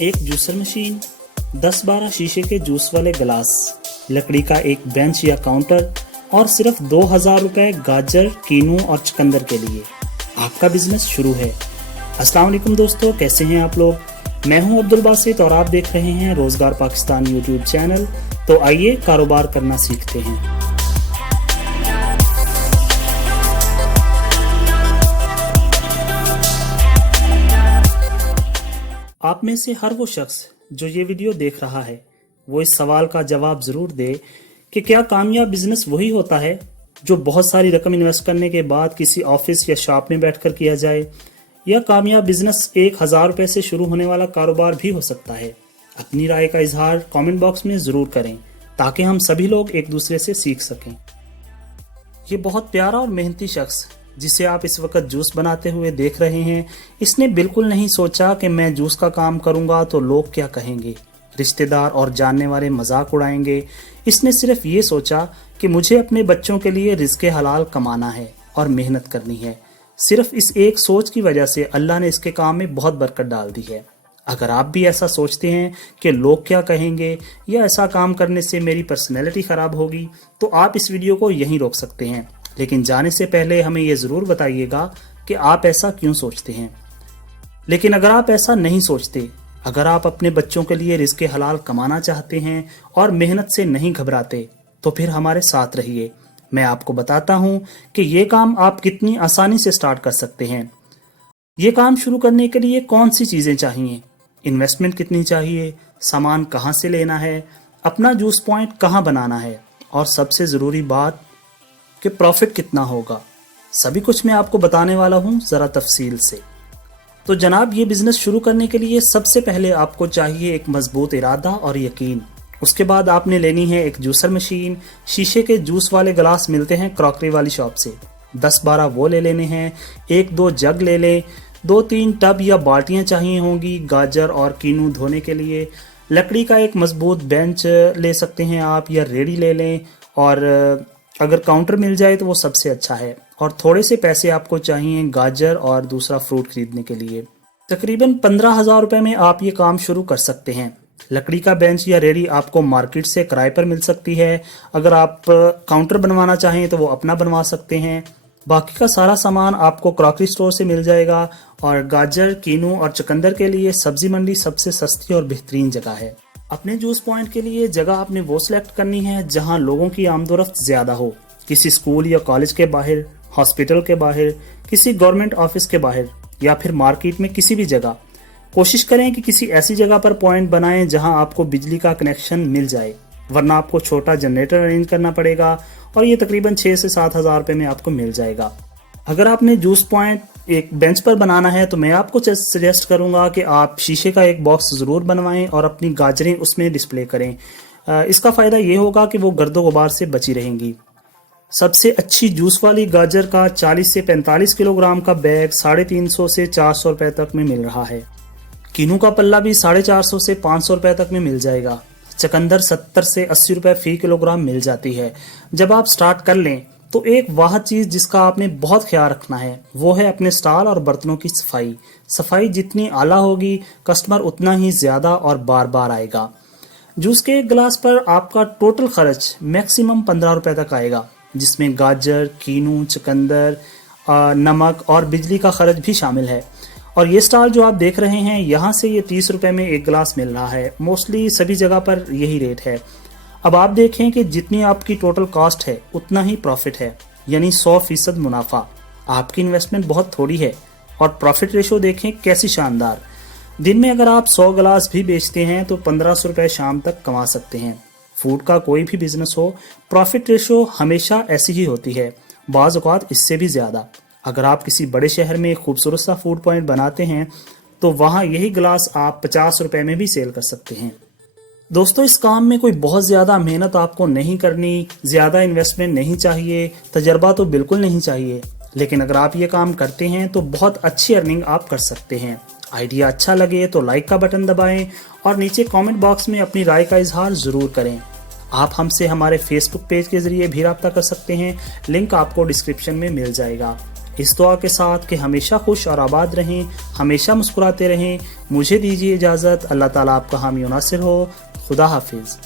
एक juicer machine, 10-12 शीशे के जूस वाले गिलास, लकड़ी का एक बेंच या काउंटर और सिर्फ 2000 रुपए गाजर, कीनू और चुकंदर के लिए आपका बिजनेस शुरू है। अस्सलाम वालेकुम दोस्तों, कैसे हैं आप लोग? मैं हूं अब्दुल बासित और आप देख रहे हैं रोजगार पाकिस्तान यूट्यूब चैनल। तो आइए कारोबार करना सीखते हैं। आप में से हर वो शख्स जो ये वीडियो देख रहा है वो इस सवाल का जवाब जरूर दे कि क्या कामयाब बिजनेस वही होता है जो बहुत सारी रकम इन्वेस्ट करने के बाद किसी ऑफिस या शॉप में बैठकर किया जाए, या कामयाब बिजनेस 1000 रुपए से शुरू होने वाला कारोबार भी हो सकता है? अपनी राय का इजहार कमेंट बॉक्स में जरूर करें ताकि हम सभी लोग एक दूसरे से सीख सकें। ये बहुत प्यारा और मेहनती शख्स जिसे आप इस वक्त जूस बनाते हुए देख रहे हैं, इसने बिल्कुल नहीं सोचा कि मैं जूस का काम करूंगा तो लोग क्या कहेंगे, रिश्तेदार और जानने वाले मजाक उड़ाएंगे। इसने सिर्फ ये सोचा कि मुझे अपने बच्चों के लिए रिज़्क़े हलाल कमाना है और मेहनत करनी है। सिर्फ इस एक सोच की वजह से अल्लाह ने इसके काम में बहुत बरकत डाल दी है। अगर आप भी ऐसा सोचते हैं कि लोग क्या कहेंगे या ऐसा काम करने से मेरी पर्सनैलिटी ख़राब होगी, तो आप इस वीडियो को यहीं रोक सकते हैं। लेकिन जाने से पहले हमें यह ज़रूर बताइएगा कि आप ऐसा क्यों सोचते हैं। लेकिन अगर आप ऐसा नहीं सोचते, अगर आप अपने बच्चों के लिए रिज़्क़े हलाल कमाना चाहते हैं और मेहनत से नहीं घबराते, तो फिर हमारे साथ रहिए। मैं आपको बताता हूं कि ये काम आप कितनी आसानी से स्टार्ट कर सकते हैं। ये काम शुरू करने के लिए कौन सी चीज़ें चाहिए, इन्वेस्टमेंट कितनी चाहिए, सामान कहाँ से लेना है, अपना जूस पॉइंट कहाँ बनाना है, और सबसे ज़रूरी बात कि प्रॉफिट कितना होगा, सभी कुछ मैं आपको बताने वाला हूँ ज़रा तफसील से। तो जनाब, ये बिज़नेस शुरू करने के लिए सबसे पहले आपको चाहिए एक मजबूत इरादा और यकीन। उसके बाद आपने लेनी है एक जूसर मशीन। शीशे के जूस वाले गिलास मिलते हैं क्रॉकरी वाली शॉप से, 10-12 वो ले लेने हैं। 1-2 जग ले लें। 2-3 टब या बाल्टियाँ चाहिए होंगी गाजर और कीनू धोने के लिए। लकड़ी का एक मजबूत बेंच ले सकते हैं आप, या रेडी ले लें, और अगर काउंटर मिल जाए तो वो सबसे अच्छा है। और थोड़े से पैसे आपको चाहिए गाजर और दूसरा फ्रूट खरीदने के लिए। तकरीबन 15,000 रुपये में आप ये काम शुरू कर सकते हैं। लकड़ी का बेंच या रेडी आपको मार्केट से किराए पर मिल सकती है। अगर आप काउंटर बनवाना चाहें तो वो अपना बनवा सकते हैं। बाकी का सारा सामान आपको क्रॉकरी स्टोर से मिल जाएगा। और गाजर, कीनू और चुकंदर के लिए सब्जी मंडी सबसे सस्ती और बेहतरीन जगह है। अपने जूस पॉइंट के लिए जगह आपने वो सिलेक्ट करनी है जहां लोगों की आमदोरफ्त ज़्यादा हो। किसी स्कूल या कॉलेज के बाहर, हॉस्पिटल के बाहर, किसी गवर्नमेंट ऑफिस के बाहर, या फिर मार्केट में किसी भी जगह। कोशिश करें कि किसी ऐसी जगह पर पॉइंट बनाएं जहां आपको बिजली का कनेक्शन मिल जाए, वरना आपको छोटा जनरेटर अरेंज करना पड़ेगा और ये तकरीबन 6 से 7 हज़ार रुपये में आपको मिल जाएगा। अगर आपने जूस पॉइंट एक बेंच पर बनाना है तो मैं आपको सजेस्ट करूंगा कि आप शीशे का एक बॉक्स ज़रूर बनवाएं और अपनी गाजरें उसमें डिस्प्ले करें। इसका फ़ायदा ये होगा कि वो गर्दो गुबार से बची रहेंगी। सबसे अच्छी जूस वाली गाजर का 40 से 45 किलोग्राम का बैग 350 से 400 रुपये तक में मिल रहा है। कीनू का पल्ला भी 450 से 500 रुपये तक में मिल जाएगा। चुकंदर 70 से 80 रुपये फी किलोग्राम मिल जाती है। जब आप स्टार्ट कर लें तो एक वाह चीज़ जिसका आपने बहुत ख्याल रखना है वो है अपने स्टॉल और बर्तनों की सफाई। सफाई जितनी आला होगी, कस्टमर उतना ही ज़्यादा और बार बार आएगा। जूस के एक गिलास पर आपका टोटल खर्च मैक्सिमम 15 रुपये तक आएगा, जिसमें गाजर, कीनू, चुकंदर, नमक और बिजली का खर्च भी शामिल है। और ये स्टॉल जो आप देख रहे हैं, यहाँ से ये 30 रुपये में एक गिलास मिल रहा है। मोस्टली सभी जगह पर यही रेट है। अब आप देखें कि जितनी आपकी टोटल कॉस्ट है उतना ही प्रॉफिट है, यानी 100% मुनाफा। आपकी इन्वेस्टमेंट बहुत थोड़ी है और प्रॉफिट रेशो देखें कैसी शानदार। दिन में अगर आप 100 गिलास भी बेचते हैं तो 1500 रुपये शाम तक कमा सकते हैं। फूड का कोई भी बिजनेस हो, प्रॉफिट रेशो हमेशा ऐसी ही होती है, बाज़ औक़ात इससे भी ज़्यादा। अगर आप किसी बड़े शहर में एक खूबसूरत सा फूड पॉइंट बनाते हैं तो वहाँ यही गिलास आप 50 रुपये में भी सेल कर सकते हैं। दोस्तों, इस काम में कोई बहुत ज़्यादा मेहनत आपको नहीं करनी, ज़्यादा इन्वेस्टमेंट नहीं चाहिए, तजर्बा तो बिल्कुल नहीं चाहिए। लेकिन अगर आप ये काम करते हैं तो बहुत अच्छी अर्निंग आप कर सकते हैं। आइडिया अच्छा लगे तो लाइक का बटन दबाएं और नीचे कमेंट बॉक्स में अपनी राय का इजहार ज़रूर करें। आप हमसे हमारे फेसबुक पेज के ज़रिए भी रब्ता कर सकते हैं, लिंक आपको डिस्क्रिप्शन में मिल जाएगा। اس دعا کے ساتھ کہ ہمیشہ خوش اور آباد رہیں، ہمیشہ مسکراتے رہیں۔ مجھے دیجیے اجازت، اللہ تعالیٰ آپ کا حامی و ناصر ہو۔ خدا حافظ۔